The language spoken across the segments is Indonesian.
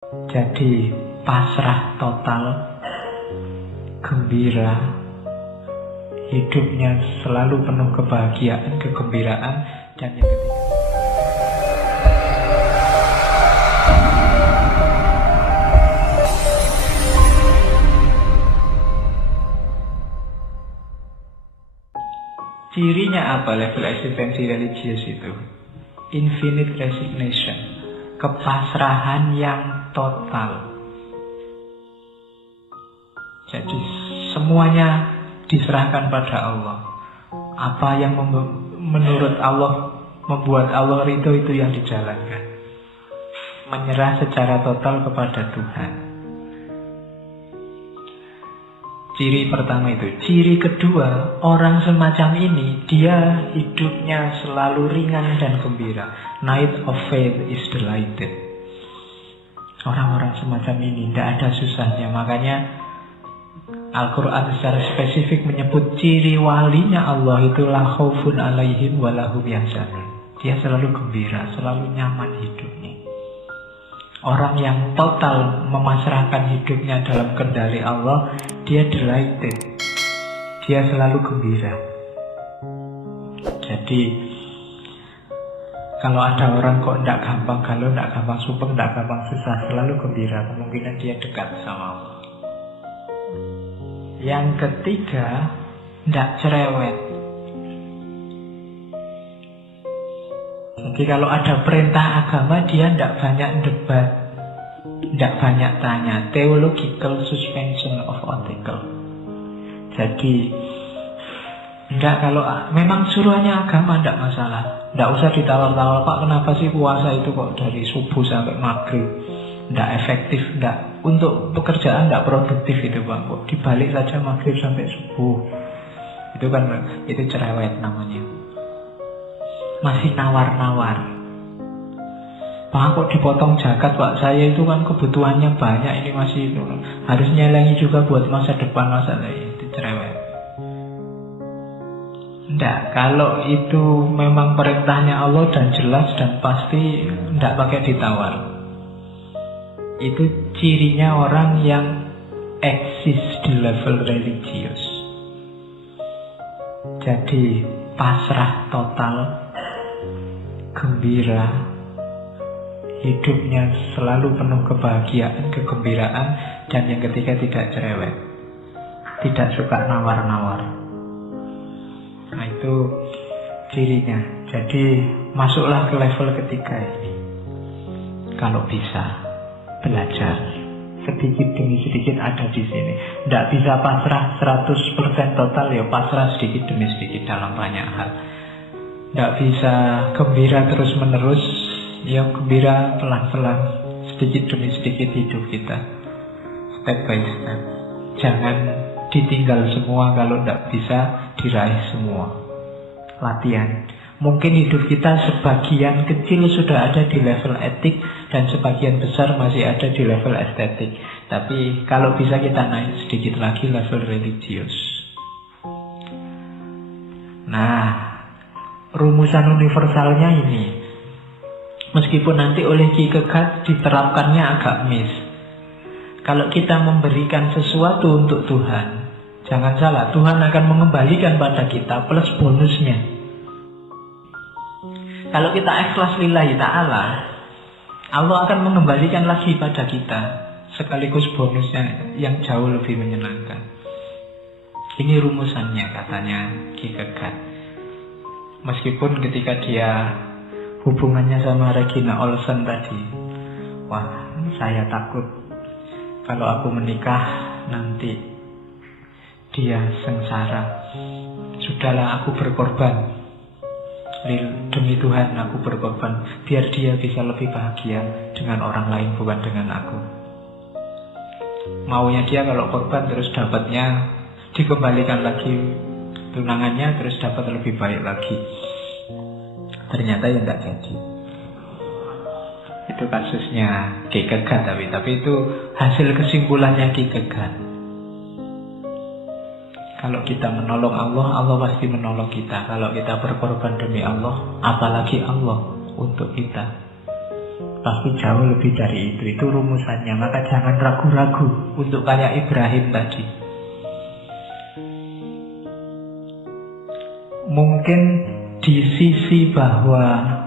Jadi pasrah total, gembira, hidupnya selalu penuh kebahagiaan, kegembiraan, dan yang ketiga, cirinya apa level eksistensi religius itu? Infinite resignation, kepasrahan yang total. Jadi semuanya diserahkan pada Allah. Apa yang menurut Allah membuat Allah ridho, itu yang dijalankan. Menyerah secara total kepada Tuhan. Ciri pertama itu. Ciri kedua, orang semacam ini dia hidupnya selalu ringan dan gembira. Night of faith is delighted. Orang-orang semacam ini tidak ada susahnya. Makanya Al-Quran secara spesifik menyebut ciri walinya Allah itu la khaufun alaihim wa lahum yahzanun. Dia selalu gembira, selalu nyaman hidupnya. Orang yang total memasrahkan hidupnya dalam kendali Allah, dia delighted. Dia selalu gembira. Jadi kalau ada orang kok tidak gampang galau, tidak gampang supeng, tidak gampang susah, selalu gembira, kemungkinan dia dekat sama Allah. Yang ketiga, tidak cerewet. Jadi kalau ada perintah agama, dia tidak banyak debat, tidak banyak tanya. Theological suspension of article. Jadi tidak, kalau memang suruhannya agama tidak masalah. Tidak usah ditawar-tawar, Pak kenapa sih puasa itu kok dari subuh sampai maghrib, tidak efektif, tidak. Untuk pekerjaan tidak produktif itu Pak, kok dibalik saja maghrib sampai subuh. Itu kan, itu cerewet namanya. Masih nawar-nawar. Pak kok dipotong zakat Pak, saya itu kan kebutuhannya banyak, ini masih itu harus nyelengi juga buat masa depan, masa lain. Itu cerewet. Tidak, kalau itu memang perintahnya Allah dan jelas dan pasti, tidak pakai ditawar. Itu cirinya orang yang eksis di level religius. Jadi pasrah total, gembira, hidupnya selalu penuh kebahagiaan, kegembiraan, dan yang ketiga tidak cerewet, tidak suka nawar-nawar. Nah itu cirinya. Jadi masuklah ke level ketiga ini. Kalau bisa belajar sedikit demi sedikit ada di sini. Tidak bisa pasrah 100% total, ya pasrah sedikit demi sedikit dalam banyak hal. Tidak bisa gembira terus menerus, ya gembira pelan-pelan, sedikit demi sedikit hidup kita, step by step. Jangan ditinggal semua kalau tidak bisa diraih semua. Latihan. Mungkin hidup kita sebagian kecil sudah ada di level etik dan sebagian besar masih ada di level estetik. Tapi kalau bisa kita naik sedikit lagi level religius. Nah, rumusan universalnya ini, meskipun nanti oleh Ki Kegat diterapkannya agak miss. Kalau kita memberikan sesuatu untuk Tuhan, jangan salah, Tuhan akan mengembalikan pada kita plus bonusnya. Kalau kita ikhlas lillahi ta'ala, Allah akan mengembalikan lagi pada kita, sekaligus bonusnya yang jauh lebih menyenangkan. Ini rumusannya katanya Ki Kegat. Meskipun ketika dia hubungannya sama Regina Olsen tadi, wah saya takut kalau aku menikah nanti dia sengsara. Sudahlah aku berkorban, demi Tuhan aku berkorban, biar dia bisa lebih bahagia dengan orang lain, bukan dengan aku. Maunya dia kalau korban terus dapatnya dikembalikan lagi tunangannya, terus dapat lebih baik lagi. Ternyata ya tidak jadi. Itu kasusnya Ki Kegat, tapi itu hasil kesimpulannya Ki Kegat. Kalau kita menolong Allah, Allah pasti menolong kita. Kalau kita berkorban demi Allah, apalagi Allah untuk kita. Tapi jauh lebih dari itu. Itu rumusannya. Maka jangan ragu-ragu untuk kayak Ibrahim tadi. Mungkin di sisi bahwa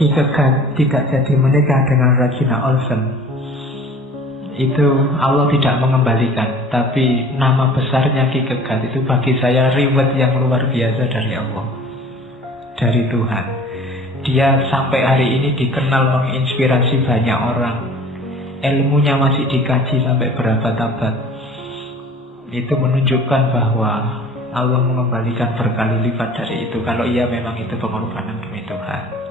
Kierkegaard tidak jadi menikah dengan Regina Olsen, itu Allah tidak mengembalikan. Tapi nama besarnya Kierkegaard itu bagi saya reward yang luar biasa dari Allah, dari Tuhan. Dia sampai hari ini dikenal menginspirasi banyak orang. Ilmunya masih dikaji sampai berabad-abad. Itu menunjukkan bahwa Allah mengembalikan berkali lipat dari itu, kalau ia memang itu pengorbanan demi Tuhan.